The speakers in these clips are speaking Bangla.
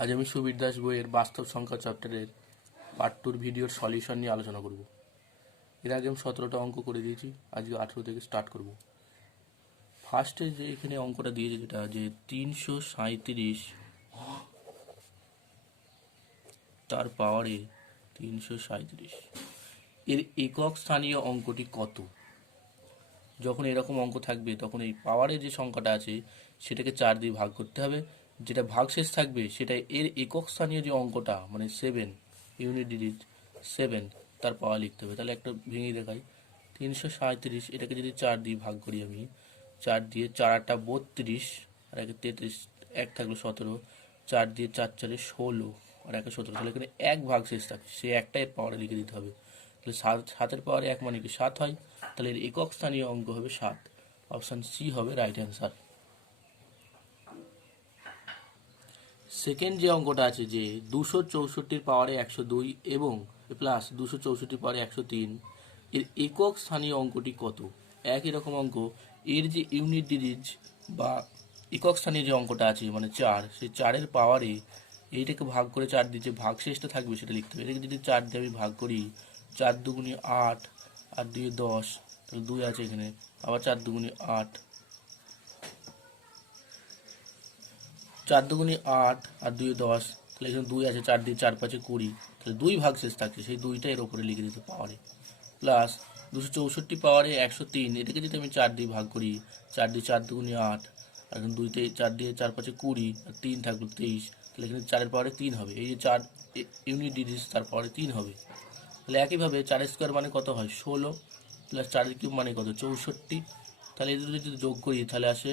আজ আমি সুবীর দাস বইয়ের বাস্তব সংখ্যা চ্যাপ্টারের পার্ট 2 ভিডিওর সলিউশন নিয়ে আলোচনা করব। এর আগে আমি 17টা অঙ্ক করে দিয়েছি, আজকে 18 থেকে স্টার্ট করব। ফার্স্টে যে এখানে অঙ্কটা দিয়েছে যেটা যে 337 তার পাওয়ারে 337 এর একক স্থানীয় অঙ্কটি কত? যখন এরকম অঙ্ক থাকবে তখন এই পাওয়ারে যে সংখ্যাটা আছে সেটাকে 4 দিয়ে ভাগ করতে হবে, যেটা ভাগশেষ থাকবে সেটা এর একক স্থানীয় যে অঙ্কটা মানে 7 ইউনিট ডিজিট 7 তার পাওয়ার লিখতে হবে। তাহলে একটা ভেঙে দেখাই, 337 এটাকে যদি 4 দিয়ে ভাগ করি আমি, 4 দিয়ে 4 8 32 আর একে 33, এক থাকলো 17, 4 দিয়ে 4 4 16 আর একে 17, তাহলে এখানে এক ভাগশেষ থাকছে, সে একটা এর পাওয়ারে লিখে দিতে হবে। তাহলে 7 পাওয়ারে 1 মানে কি 7 হয়, তাহলে এর একক স্থানীয় অঙ্ক হবে 7। অপশান সি হবে রাইট অ্যান্সার। সেকেন্ড যে অঙ্কটা আছে যে 264 পাওয়ারে 102 এবং প্লাস 264 পাওয়ারে 103 এর একক স্থানীয় অঙ্কটি কত? একই রকম অঙ্ক, এর যে ইউনিট ডিজিট বা একক স্থানীয় যে অঙ্কটা আছে মানে 4, সেই 4-এর পাওয়ারে এইটাকে ভাগ করে 4 দিয়ে যে ভাগশেষটা থাকবে সেটা লিখতে হবে। এটাকে যদি 4 দিয়ে আমি ভাগ করি, 4 দুগুণে 8 আর 2 10, তাহলে 2 আছে এখানে, আবার 4 দুগুণে 8, 4 দুগুণে 8 আর 2 10, তাহলে এখানে 2 আছে, 4 দিয়ে 4 5 20, তাহলে 2 ভাগশেষ থাকছে, সেই 2টা এর ওপরে লিখে দিতে পাওয়ারে। প্লাস 264 পাওয়ারে 103, এটাকে যদি আমি 4 দিয়ে ভাগ করি, 4 দিয়ে 4 দুগুণে 8 আর এখানে 2তে 4 দিয়ে 4 5 20 আর 3 থাকলো 23, তাহলে এখানে 4-এর পাওয়ারে 3 হবে। এই যে 4 ইউনিট ডিজিট তার পাওয়ারে 3 হবে। তাহলে একইভাবে 4 স্কোয়ার মানে কত হয় 16, প্লাস 4 কিউব মানে কত 64, তাহলে এদের যদি যোগ করি তাহলে আসে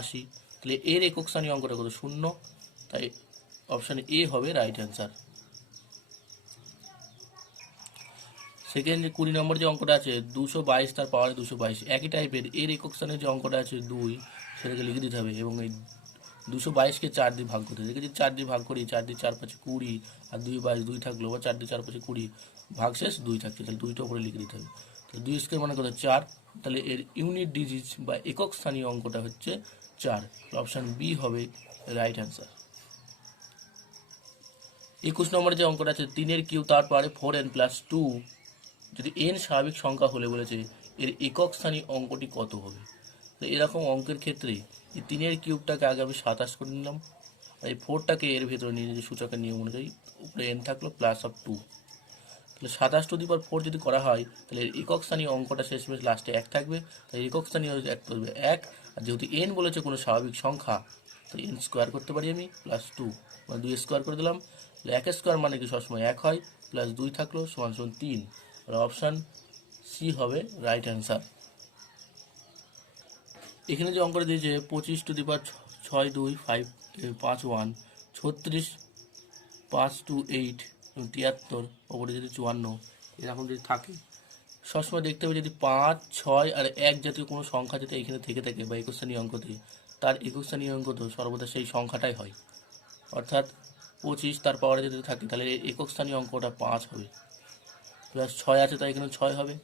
80। তাহলে এর একক স্থানীয় অঙ্কটা কত 0, তাই অপশান এ হবে রাইট অ্যান্সার। সেকেন্ড 20 নম্বর যে অঙ্কটা আছে 222 তার পাওয়ারে 222, একই টাইপের, এর একক স্থানীয় যে অঙ্কটা আছে 2, সেটাকে লিখে দিতে হবে এবং এই 222কে 4 দিয়ে ভাগ করতে হবে। যদি 4 দিয়ে ভাগ করি, 4 দিয়ে 4 5 20 আর 2 22, 2 থাকলো, বা 4 দিয়ে 4 5 20, ভাগশেষ 2 থাকছে, তাহলে 2টা উপরে লিখে দিতে হবে। তাহলে 2 স্কোয়ার মানে কত 4, তাহলে এর ইউনিট ডিজিট বা একক স্থানীয় অঙ্কটা হচ্ছে 4। অপশান বি হবে রাইট অ্যান্সার। 21 নম্বরে যে অঙ্কটা আছে 3-এর কিউব তার পাওয়ারে 4n প্লাস 2, যদি n স্বাভাবিক সংখ্যা হলে বলেছে এর একক স্থানীয় অঙ্কটি কত হবে। তো এরকম অঙ্কের ক্ষেত্রে এই 3-এর কিউবটাকে আগে আমি 27 করে নিলাম, আর এই 4টাকে এর ভেতরে নিয়ে যে সূচকের নিয়ম অনুযায়ী উপরে n থাকলো প্লাস অফ 2, তাহলে 27 টু দি পাওয়ার 4 যদি করা হয় তাহলে এর একক স্থানীয় অঙ্কটা শেষমেশ লাস্টে 1 থাকবে, তাই একক স্থানীয় এক করবে 1, আর যেহেতু n বলেছে কোনো স্বাভাবিক সংখ্যা তাই n স্কোয়ার করতে পারি আমি প্লাস 2, মানে 2 স্কোয়ার করে দিলাম, তাহলে 1 স্কোয়ার মানে কি সবসময় 1 হয়, প্লাস 2 থাকলো সমান সমান 3, আর অপশান সি হবে রাইট অ্যান্সার। এখানে যে অঙ্কটা দিয়েছে 25 টু দি পাওয়ার 6 2 5 5 1, 36 5 2 8 এবং 73, ওপরে যদি 54 এরকম যদি থাকে, সবসময় দেখতে হবে যদি 5 6 আর 1 জাতীয় কোনো সংখ্যা যদি এখানে থেকে থাকে বা একক স্থানীয় অঙ্কতে, তার একক স্থানীয় অঙ্ক তো সর্বদা সেই সংখ্যাটাই হয়। অর্থাৎ 25 তার পাওয়ারে যদি থাকে তাহলে একক স্থানীয় অঙ্কটা 5 হবে, প্লাস 6 আছে তাই এখানে 6 হবে।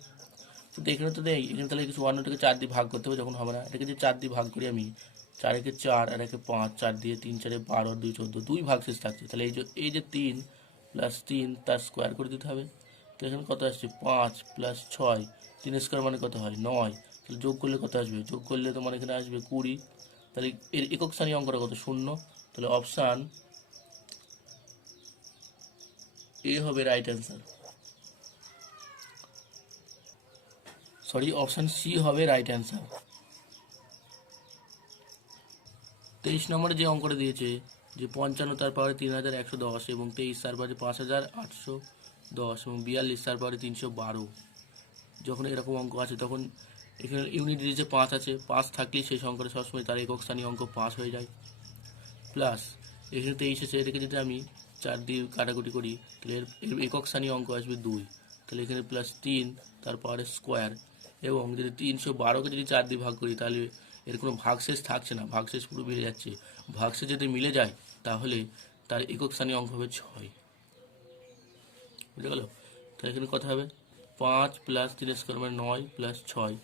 কিন্তু এখানে তো নেই, এখানে তাহলে কিছু 54টাকে 4 দিয়ে ভাগ করতে হবে, যখন হবে না এটাকে যদি 4 দিয়ে ভাগ করি আমি, 4 একে 4 আর একে 5, 4 দিয়ে 3 4 12 আর 2 14, 2 ভাগশেষ থাকছে, তাহলে এই যে 3 প্লাস 3 তার স্কোয়ার করে দিতে হবে। তো এখানে কত আসছে 5 প্লাস 6, 3 স্কোয়ার মানে কত হয় 9, তাহলে যোগ করলে কত আসবে, যোগ করলে তোমার এখানে আসবে 20, তাহলে এর একক স্থানীয় অঙ্কটা কত 0, তাহলে অপশান এ হবে right answer, sorry option C হবে রাইট অ্যান্সার। 23 নম্বরে যে অঙ্কটা দিয়েছে যে 55 তার পাওয়ারে 3110 এবং 23 তার পাওয়ারে 5810 এবং 42 তার পাওয়ারে 312, যখন এরকম অঙ্ক আছে তখন এখানে ইউনিট ডিজিটে 5 আছে, 5 থাকলেই সেই সংখ্যাটা সবসময় তার একক স্থানীয় অঙ্ক 5 হয়ে যায়। প্লাস এখানে 23 আছে, এটাকে যদি আমি 4 দিয়ে কাটাকুটি করি তাহলে এর একক স্থানীয় অঙ্ক আসবে 2, তাহলে এখানে প্লাস 3 তার পাওয়ারে স্কোয়ার, এবং যদি 312কে যদি 4 দিয়ে ভাগ করি তাহলে এর কোনো ভাগশেষ থাকছে না, ভাগশেষ পুরো মিলে যাচ্ছে, ভাগশেষ যদি মিলে যায় তাহলে তার একক স্থানীয় অঙ্ক হবে 6, বুঝে গেল। তাহলে এখানে কথা হবে 5 প্লাস 3 স্কোয়ার মানে 9 প্লাস 6,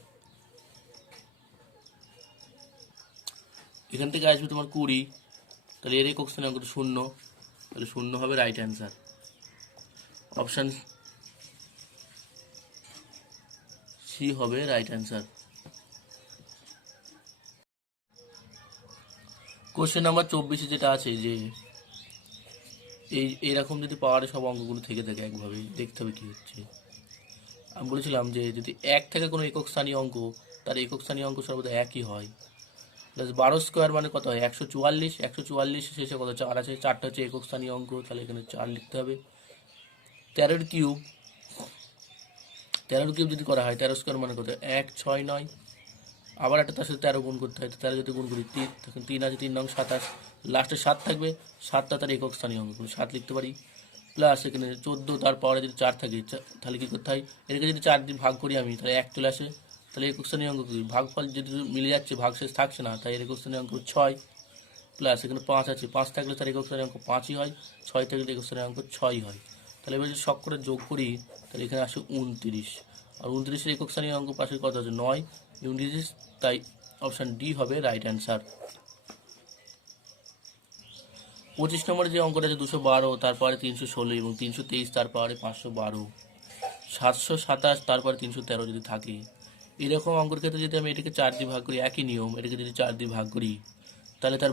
এখান থেকে আসবে তোমার 20, তাহলে এর একক স্থানীয় অঙ্ক 0, তাহলে 0 হবে রাইট অ্যান্সার। অপশান সি হবে রাইট অ্যান্সার। কোশ্চেন নাম্বার 24 যেটা আছে যে এইরকম যদি পাওয়ারে সব অঙ্কগুলো থেকে থাকে একভাবে দেখতে হবে কি হচ্ছে। আমি বলেছিলাম যে যদি 1 থেকে কোনো একক স্থানীয় অঙ্ক, তার একক স্থানীয় অঙ্ক সর্বদা একই হয়। প্লাস 12 স্কোয়ার মানে কত হয় 144, 144 শেষে কত 4 আছে, 4টা হচ্ছে একক স্থানীয় অঙ্ক, তাহলে এখানে 4 লিখতে হবে। 13 কিউব, 13 কিউব যদি করা হয় 13 স্কোয়ার মানে কত 169, আবার একটা তার সাথে 13 গুণ করতে হয়, তো 13 যদি গুণ করি 3, তখন 3 আছে 3 নং 27, লাস্টে 7 থাকবে, 7টা তার একক স্থানীয় অঙ্ক, 7 লিখতে পারি। প্লাস এখানে 14, তার পাওয়ারে যদি 4 থাকে তাহলে কী করতে হয়, এটাকে যদি 4 দিয়ে ভাগ করি আমি তাহলে 1 চলে আসে, তাহলে একক স্থানীয় অঙ্ক কী, ভাগফল যদি মিলে যাচ্ছে ভাগশেষ থাকছে না, তাই এর একক স্থানীয় অঙ্ক 6। প্লাস এখানে 5 আছে, 5 থাকলে তার একক স্থানীয় অঙ্ক 5ই হয়, 6 থাকলে একক স্থানীয় অঙ্ক 6ই হয়। তাহলে এবার যদি সব করে যোগ করি তাহলে এখানে আসে 29, আর 29-এর একক স্থানীয় অঙ্ক পাশে কত আছে 9, 29, তাই অপশান ডি হবে রাইট অ্যান্সার। 25 নম্বরে যে অঙ্কটা আছে 212, তারপরে 316 এবং 323, তারপরে 512, 727, তারপরে 313 যদি থাকে, এরকম অঙ্কের ক্ষেত্রে যদি আমি এটাকে 4 দিয়ে ভাগ করি, একই নিয়ম, এটাকে যদি 4 দিয়ে ভাগ করি তাহলে তার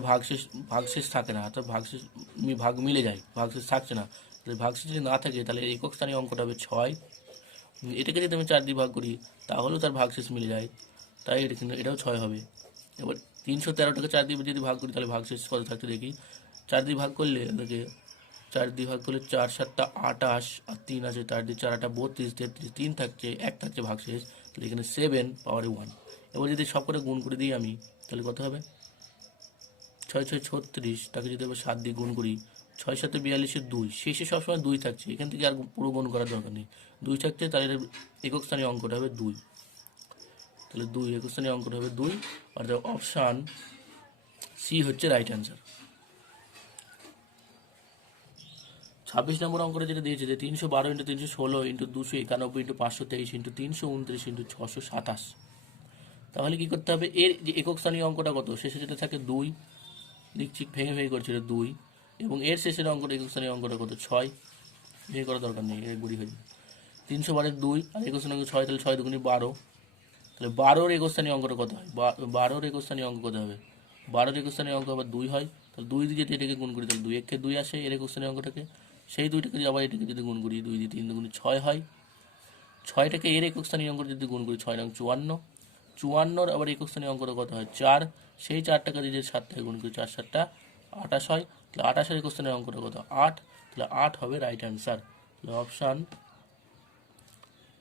ভাগশেষ থাকে না, অর্থাৎ ভাগ মিলে যায়, ভাগশেষ থাকছে না, তাহলে ভাগশেষ যদি না থাকে তাহলে একক স্থানীয় অঙ্কটা হবে 6। এটাকে যদি আমি 4 দিয়ে ভাগ করি তাহলেও তার ভাগশেষ মিলে যায়, তাই এটা কিন্তু এটাও 6 হবে। এবার 313টাকে 4 দিয়ে যদি ভাগ করি তাহলে ভাগশেষ কত থাকছে দেখি, 4 দিয়ে ভাগ করলে এটাকে 4 দিয়ে ভাগ করলে 4 7টা 28, আর 3 আছে, 4 দিয়ে 4 8টা 32, 33, 3 থাকছে, 1 থাকছে ভাগশেষ, তাহলে এখানে 7 পাওয়ারে 1। এবার যদি সব করে গুণ করে দিই আমি তাহলে কত হবে 6 6 36, তাকে যদি আবার 7 দিয়ে গুণ করি 6 7 42, 2 শেষে সবসময় 2 থাকছে, এখান থেকে আর পুরো গুণ করার দরকার নেই, 2 থাকছে, তাহলে একক স্থানীয় অঙ্কটা হবে 2, তাহলে 2 একক স্থানীয় অঙ্কটা হবে 2, অর্থাৎ অপশান সি হচ্ছে রাইট অ্যান্সার। 26 নম্বর অঙ্কটা যেটা দিয়েছে যে 312 × 316 × 291 × 523 × 329 × 627, তাহলে কি করতে হবে, এর যে একক স্থানীয় অঙ্কটা কত, শেষে যেটা থাকে 2 লিখছি, ভেঙে ভেঙে করছিল 2, এবং এর শেষের অঙ্কটা একক স্থানীয় অঙ্কটা কত 6, ভেঙে করার দরকার নেই, একবারই হয়ে যাবে। 312 2 আর একক স্থানীয় অঙ্ক 6, তাহলে 6 দুগুণে 12, তাহলে 12-র একক স্থানীয় অঙ্কটা কত হয়, 12-র একক স্থানীয় অঙ্ক কত হবে, 12-র একক স্থানীয় অঙ্ক আবার 2 হয়, তাহলে 2 দিয়ে যদি এটাকে গুণ করি তাহলে 2 1 2 আসে এর একক স্থানীয় অঙ্কটাকে, সেই 2টাকে আবার এটাকে যদি গুণ করি 2 দিয়ে 3 দুগুণে 6 হয়, 6টাকে এর একক স্থানীয় অঙ্ক যদি গুণ করি 6 নং 54, 54-র আবার একক স্থানীয় অঙ্কটা কত হয় 4, সেই 4টাকে যদি 7 থেকে গুণ করি 4 7টা 28 হয়, তাহলে 28-এর একক স্থানীয় অঙ্কটা কত 8, তাহলে 8 হবে রাইট অ্যান্সার, তাহলে অপশান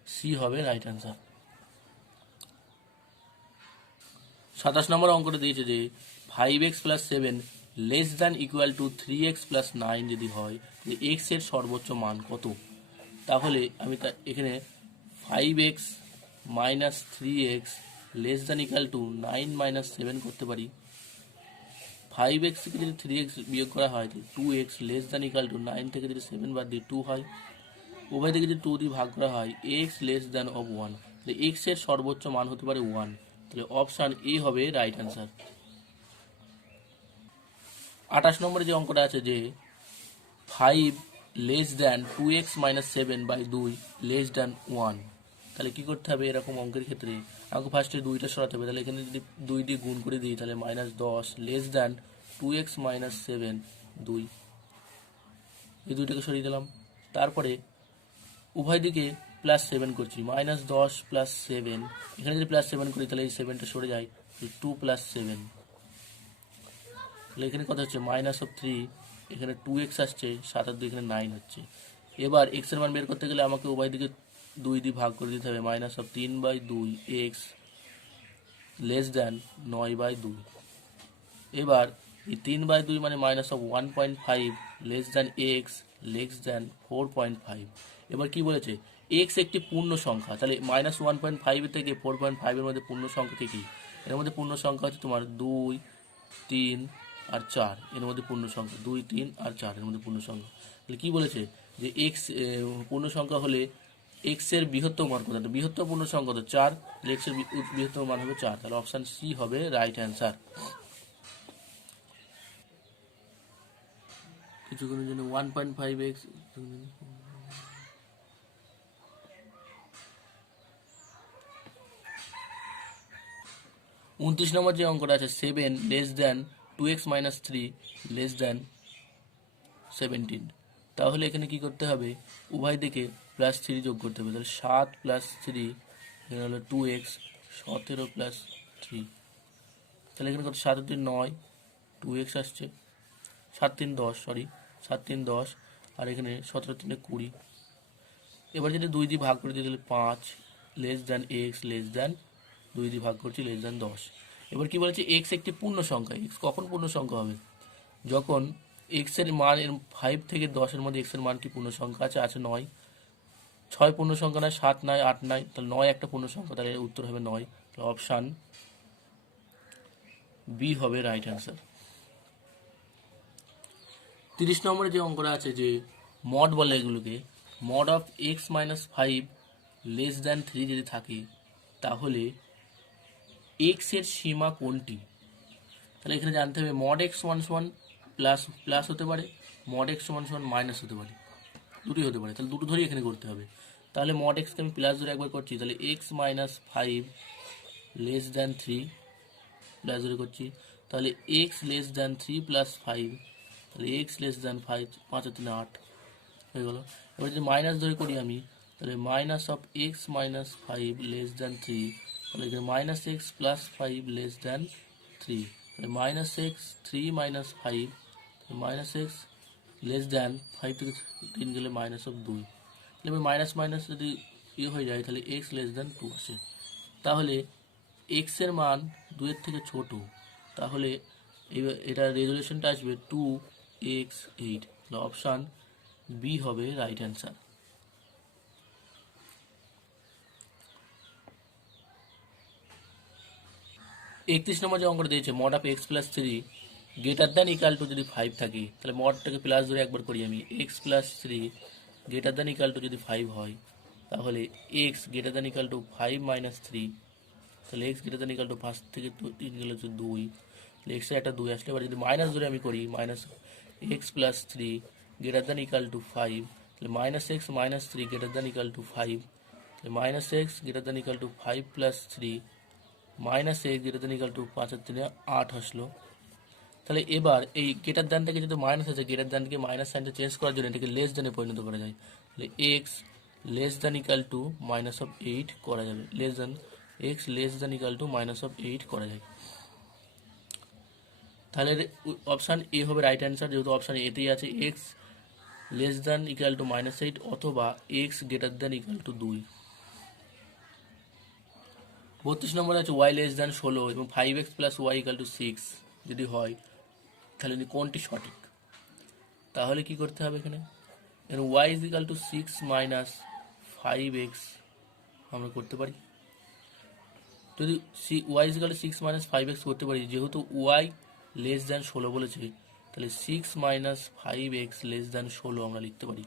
সি হবে রাইট অ্যান্সার। 27 নম্বর অঙ্কটা দিয়েছে যে 5x + 7 ≤ 3x + 9 যদি হয় তাহলে x এর সর্বোচ্চ মান কত, তাহলে আমি এখানে 5x - 3x ≤ 9 - 7 করতে পারি। 5x থেকে যদি 3x বিয়োগ করা হয় তাহলে 2x ≤ 9 থেকে যদি 7 বাদ দিই 2 হয়, উভয় থেকে যদি 2 দিয়ে ভাগ করা হয় x < 1, তাহলে x এর সর্বোচ্চ মান হতে পারে 1, তাহলে অপশান এ হবে রাইট অ্যান্সার। 28 নম্বরে যে অঙ্কটা আছে যে 5 < 2x - 7/2 < 1, তাহলে কি করতে হবে এরকম অঙ্কের ক্ষেত্রে, আমাকে ফার্স্টে 2টা সরাতে হবে, তাহলে এখানে যদি 2 দিয়ে গুণ করে দিই তাহলে -10 < 2x - 7 2, এই 2টাকে সরিয়ে দিলাম, তারপরে উভয় দিকে +7 করছি, -10 + 7, এখানে যদি +7 করি তাহলে এই 7টা সরে যায়, 2 + 7, তাহলে এখানে কত হচ্ছে -3, এখানে 2x আসছে, 7 আর 2 এখানে 9 হচ্ছে। এবার x এর মান বের করতে গেলে আমাকে উভয় দিকে 2 দিয়ে ভাগ করে দিতে হবে, -3/2 x < 9/2, এবার এই 3/2 মানে -1.5 x < 4.5, এবার কি বলেছে x একটি পূর্ণ সংখ্যা, তাহলে -1.5 থেকে 4.5 এর মধ্যে পূর্ণ সংখ্যা কি, এর মধ্যে পূর্ণ সংখ্যা হচ্ছে তোমার 2 3 আর 4, এর মধ্যে পূর্ণ সংখ্যা 2 3 আর 4, এর মধ্যে পূর্ণ সংখ্যা, তাহলে কি বলেছে যে x পূর্ণ সংখ্যা হলে x এর বৃহত্তম মান কত, বৃহত্তম পূর্ণ সংখ্যা কত 4, তাহলে x এর বৃহত্তম মান হবে 4, তাহলে অপশান সি হবে রাইট অ্যান্সার। কিছুক্ষণের জন্য 1.5x 29 নম্বর যে অঙ্কটা আছে 7 less than 2x minus 3 less than 17, তাহলে এখানে কি করতে হবে, উভয় দিকে প্লাস 3 যোগ করতে হবে। তাহলে 7 প্লাস 3 এখানে হলো 2x, 17 প্লাস 3, তাহলে এখানে কত, 7 3 9, 2x আসছে, 7 3 10, সরি 7 3 10, আর এখানে 17 3 20। এবার যদি 2 দিয়ে ভাগ করে দিই তাহলে 5 less than x less than 2 দিয়ে ভাগ করছি লেস দ্যান 10। এবার কি বলেছে, এক্স একটি পূর্ণ সংখ্যা। এক্স কখন পূর্ণ সংখ্যা হবে, যখন এক্স এর মান 5 থেকে 10-এর মধ্যে এক্স এর মান কি পূর্ণ সংখ্যা আছে, আছে 9, 6 পূর্ণ সংখ্যা নয়, 7 নয়, 8 নয়, তাহলে 9 একটা পূর্ণ সংখ্যা, তাহলে উত্তর হবে 9। তাহলে অপশান বি হবে রাইট অ্যান্সার। 30 নম্বরে যে অঙ্কটা আছে যে মড বলে এগুলোকে, mod of x minus 5 less than 3 যদি থাকে তাহলে এক্স এর সীমা কোনটি। তাহলে এখানে জানতে হবে মড এক্স ওয়ান সমান প্লাস প্লাস হতে পারে, মড এক্স ওয়ান সমান মাইনাস হতে পারে, দুটোই হতে পারে, তাহলে দুটো ধরেই এখানে করতে হবে। তাহলে মড এক্সকে আমি প্লাস ধরে একবার করছি, তাহলে x minus 5 less than 3 plus ধরে করছি, তাহলে এক্স লেস দ্যান 3 প্লাস 5, তাহলে এক্স লেস দ্যান 5, 5 3 8 হয়ে গেল। এবার যদি মাইনাস ধরে করি আমি, তাহলে minus of x minus 5 less than 3, তাহলে এখানে minus x plus 5 less than 3, তাহলে minus x 3 minus 5, minus x less than 5 থেকে 3 গেলে মাইনাস অফ 2, তাহলে এবার মাইনাস মাইনাস যদি ইয়ে হয়ে যায় তাহলে এক্স লেস দ্যান 2 আসে। তাহলে এক্স এর মান 2-এর থেকে ছোট, তাহলে এটা রেজলিউশনটা আসবে 2x8, তাহলে অপশান বি হবে রাইট অ্যান্সার। 31 নম্বর যে অঙ্কটা দিয়েছে mod of x plus 3 greater than equal to যদি 5 থাকে, তাহলে মডটাকে প্লাস ধরে একবার করি আমি, x plus 3 greater than equal to যদি 5 হয় তাহলে x greater than equal to 5 minus 3, তাহলে x greater than equal to 5 থেকে 3 গেলে হচ্ছে 2, তাহলে এক্সের একটা 2 আসলে। এবার যদি মাইনাস ধরে আমি করি, minus x plus 3 greater than equal to 5, তাহলে minus x minus 3 greater than equal to 5, তাহলে minus x greater than equal to 5 plus 3 minus x greater than equal to 5 আর 3 8 আসলো। তাহলে এবার এই গ্রেটার দ্যান থেকে যেহেতু মাইনাস আছে, গ্রেটার দ্যানকে মাইনাস সাইনটা চেঞ্জ করার জন্য এটাকে লেস দ্যানে পরিণত করা যায়, তাহলে x less than equal to minus of 8 করা যাবে, less than x less than equal to minus of 8 করা যায়। তাহলে অপশান এ হবে রাইট অ্যান্সার, যেহেতু অপশান এতেই আছে x less than equal to minus 8 অথবা x greater than equal to 2। 32 নম্বর আছে ওয়াই লেস দ্যান 16 এবং 5x plus Y equal to 6 যদি হয় তাহলে কোনটি সঠিক। তাহলে কি করতে হবে, এখানে Y is equal to 6 minus 5x আমরা করতে পারি, যদি Y is equal to 6 minus 5x করতে পারি, যেহেতু ওয়াই লেস দ্যান 16 বলেছে তাহলে 6 মাইনাস 5x লেস দ্যান 16 আমরা লিখতে পারি।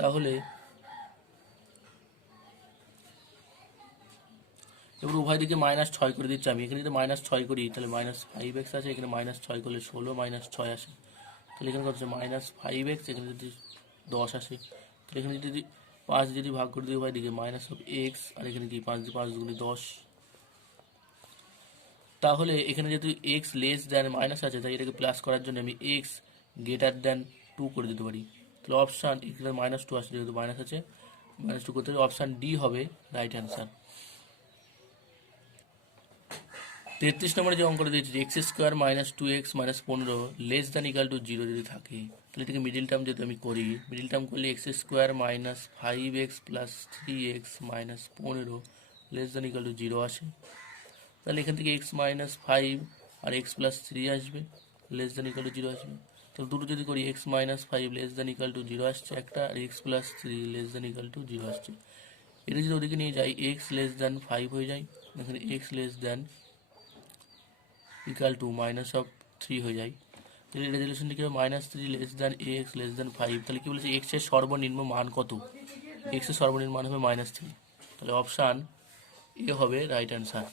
তাহলে এবার উভয় দিকে মাইনাস 6 করে দিচ্ছি আমি, এখানে যদি মাইনাস 6 করি তাহলে মাইনাস 5x আছে, এখানে মাইনাস 6 করলে 16 মাইনাস 6 আসে, তাহলে এখানে কত হচ্ছে মাইনাস 5x, এখানে যদি 10 আসে, তাহলে এখানে যদি 5 যদি ভাগ করে দিই উভয় দিকে মাইনাস অফ x, আর এখানে কি 5 দিয়ে 5 দুগুণে 10, তাহলে এখানে যেহেতু x লেস দ্যান মাইনাস আছে তাই এটাকে প্লাস করার জন্য আমি x গ্রেটার দ্যান 2 করে দিতে পারি, তাহলে অপশান এখানে মাইনাস 2 আসে, যেহেতু মাইনাস আছে মাইনাস 2 করতে হবে, অপশান ডি হবে রাইট অ্যান্সার। 33 নম্বরে যে অঙ্কটা দিয়েছে x square minus 2x minus 15 less than equal to 0 যদি থাকে, তাহলে থেকে মিডিল টার্ম যদি আমি করি, মিডিল টার্ম করলে x square minus 5x plus 3x minus 15 less than equal to 0 আসে, তাহলে এখান থেকে x মাইনাস 5 আর x প্লাস 3 আসবে, লেস দ্যান ইকাল টু 0 আসবে, তাহলে দুটো যদি করি x minus 5 less than equal to 0 আসছে একটা, আর x plus 3 less than equal to 0 আসছে। এটা যদি ওদিকে নিয়ে যাই x লেস দ্যান 5 হয়ে যায়, এখানে x less than equal to minus of 3 হয়ে যায়, তাহলে রেজলিউশনটি কি হবে minus 3 less than x less than 5, তাহলে কি বলেছে x এর সর্বনিম্ন মান কত, x এর সর্বনিম্ন মান হবে মাইনাস 3, তাহলে অপশান এ হবে রাইট অ্যান্সার।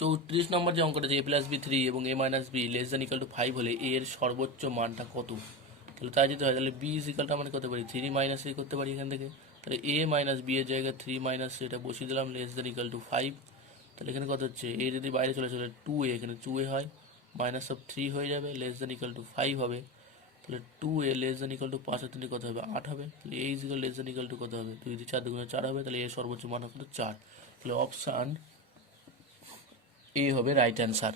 34 নম্বর যে অঙ্কটা আছে a প্লাস বি 3 এবং a minus B less than equal to 5 হলে a এর সর্বোচ্চ মানটা কত? তাহলে তাই যদি হয় তাহলে b ইজ ইকুয়ালটা আমরা করতে পারি 3 মাইনাস a করতে পারি এখান থেকে। তাহলে a মাইনাস b এর জায়গায় 3 মাইনাস এটা বসিয়ে দিলাম লেস দ্যান ইকুয়াল টু 5। তাহলে এখানে কত হচ্ছে a যদি বাইরে চলে চলে 2a, এখানে 2a হয়, মাইনাস অফ 3 হয়ে যাবে, লেস দ্যান ইকুয়াল টু 5 হবে। তাহলে 2a less than equal to 5 আর 3 কত হবে 8 হবে। তাহলে a is equal less than equal two কত হবে 2 দিয়ে 4 দুগুণে 4 হবে। তাহলে a এর সর্বোচ্চ মান কত 4। তাহলে অপশান এ হবে রাইট অ্যান্সার।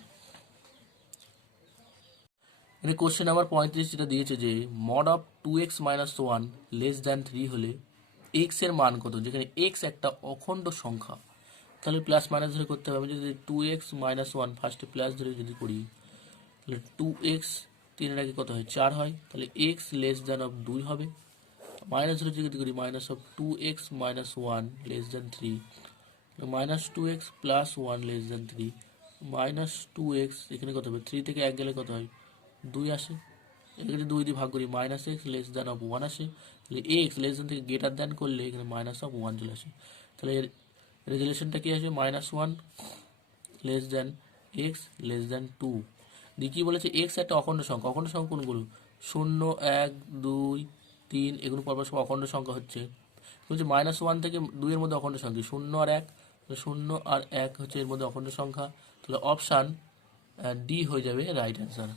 এখানে কোশ্চেন নাম্বার 35 যেটা দিয়েছে যে mod of 2x minus 1 less than 3 হলে x এর মান কত? যেখানে x একটা অখণ্ড সংখ্যা, তাহলে প্লাস মাইনাস ধরে করতে হবে। যদি 2x মাইনাস 1 ফার্স্টে প্লাস ধরে যদি করি, তাহলে 2x 3 এর আগে কত হয় 4 হয়, তাহলে x লেস দ্যান অফ 2 হবে। মাইনাস ধরে যদি করি minus of 2x minus 1 less than 3, minus 2x plus 1 less than 3, minus 2x এখানে কত হবে 3 থেকে 1 গেলে কত হয় 2 আসে। এখানে 2 দিয়ে ভাগ করি minus x less than of 1 আসে। তাহলে এক্স লেস দ্যান থেকে গ্রেটার দ্যান করলে এখানে মাইনাস অফ 1 চলে আসে। তাহলে এর রেজুলেশনটা কি আসবে minus 1 less than x less than 2। দিয়ে কী বলেছে এক্স একটা অখণ্ড সংখ্যা। অখণ্ড সংখ্যা কোনগুলো 0 1 2 3 এগুলো পরপর সব অখণ্ড সংখ্যা হচ্ছে। বলছে মাইনাস 1 থেকে 2 এর মধ্যে অখণ্ড সংখ্যা 0 আর 1, 0 আর 1 হচ্ছে এর মধ্যে অখণ্ড সংখ্যা। তাহলে অপশান ডি হয়ে যাবে রাইট অ্যান্সার।